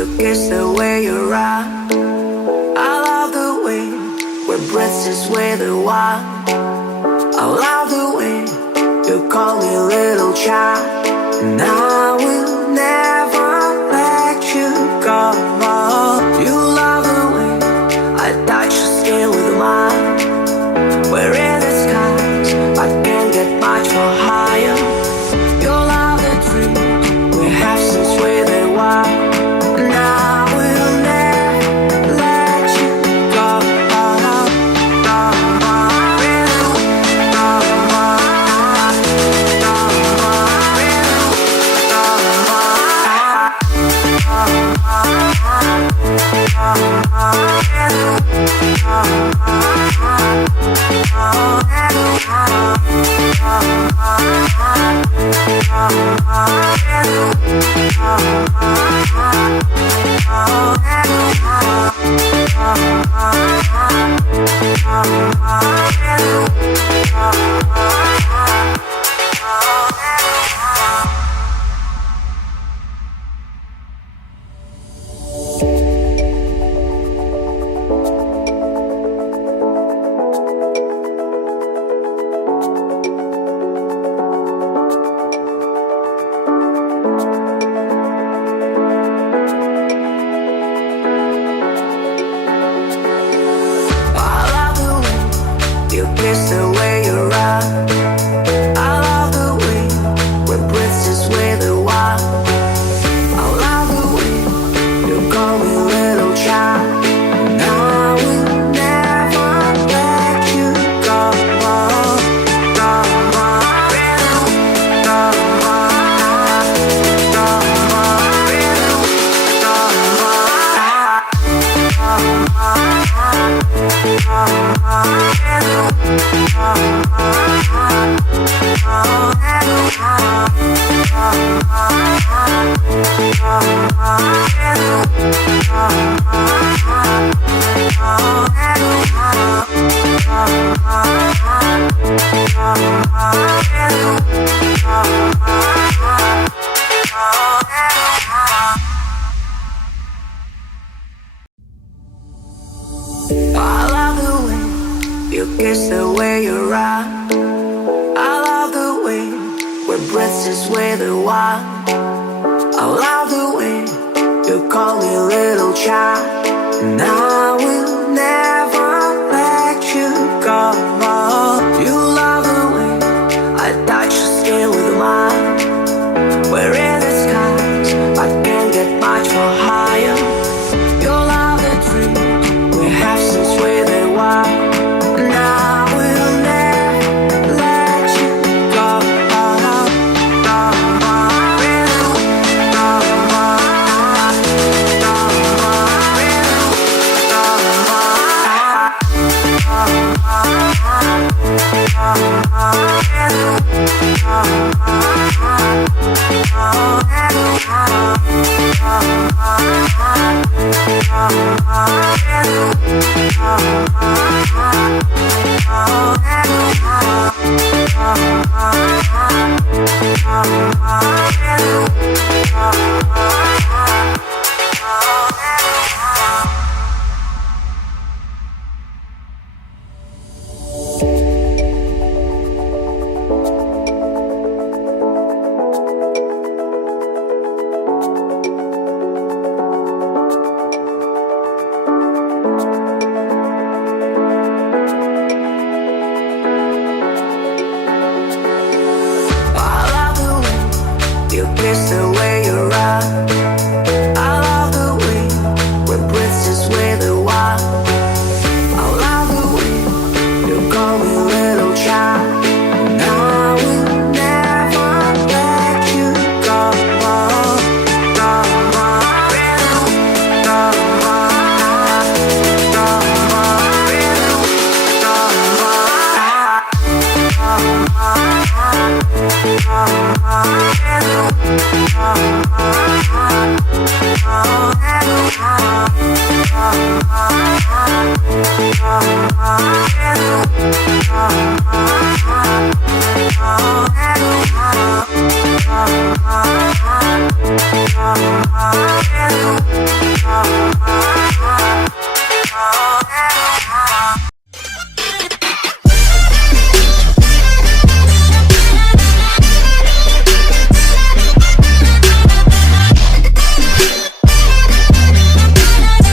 You kiss the way you rock. I love the way we're breathless with the wild. I love the way you call me little child. And I will never let you go. You love the way I touch your skin with mine. We're in the skies, I can't get much more higher. You love the dreams we have since we were wild. And I will never let you go. You kiss the way you rock. I love the way we're breathless with the wild. I love the way you call me little child. And I will never let you go. I love the way you kiss the way you rock. I love the way we're breathless with the wild. I love the way you call me little child. And I will never let you go. You love the way I touch your skin with mine. We're in the skies, I can't get much more higher. You love the dreams we have since we were wild. And I will never let you go. You kiss the way you rock. I love the way we're breathless with the wild. I love the way you call me little child. And I will never let you go. Oh,